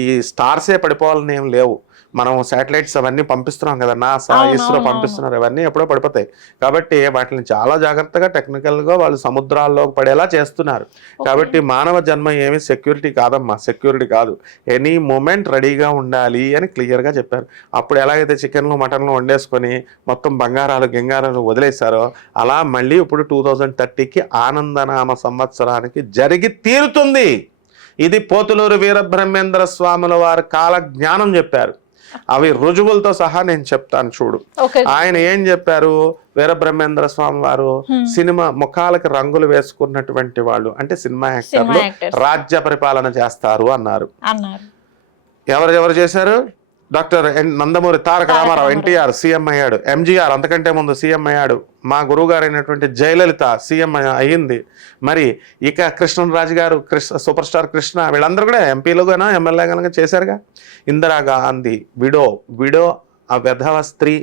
ఈ స్టార్సే పడిపోవాలని ఏం లేవు. మనం శాటిలైట్స్ అవన్నీ పంపిస్తున్నాం కదా, నాసా ఇస్రో పంపిస్తున్నారు, అవన్నీ ఎప్పుడో పడిపోతాయి. కాబట్టి వాటిని చాలా జాగ్రత్తగా టెక్నికల్గా వాళ్ళు సముద్రాల్లోకి పడేలా చేస్తున్నారు. కాబట్టి మానవ జన్మ ఏమి సెక్యూరిటీ కాదమ్మా, సెక్యూరిటీ కాదు, ఎనీ మూమెంట్ రెడీగా ఉండాలి అని క్లియర్గా చెప్పారు. అప్పుడు ఎలాగైతే చికెన్లు మటన్లు వండేసుకొని మొత్తం బంగారాలు గింగారాలు వదిలేశారో అలా మళ్ళీ ఇప్పుడు 2030కి ఆనందనామ సంవత్సరానికి జరిగి తీరుతుంది. ఇది పోతులూరు వీరబ్రహ్మేంద్ర స్వాముల వారు కాల జ్ఞానం చెప్పారు. అవి రుజువులతో సహా నేను చెప్తాను చూడు. ఆయన ఏం చెప్పారు, వీరబ్రహ్మేంద్ర స్వామి వారు సినిమా ముఖాలకు రంగులు వేసుకున్నటువంటి వాళ్ళు అంటే సినిమా యాక్టర్లు రాజ్య పరిపాలన చేస్తారు అన్నారు. ఎవరు చేశారు? డాక్టర్ నందమూరి తారక రామారావు ఎన్టీఆర్ సీఎం అయ్యాడు, ఎంజీఆర్ అంతకంటే ముందు సీఎం అయ్యాడు, మా గురువుగారు అయినటువంటి జయలలిత సీఎం అయ్యింది. మరి ఇక కృష్ణరాజు గారు సూపర్ స్టార్ కృష్ణ వీళ్ళందరూ కూడా ఎంపీలుగానో ఎమ్మెల్యేగానో చేశారుగా. ఇందిరాగాంధీ విడో ఆ విధవ స్త్రీ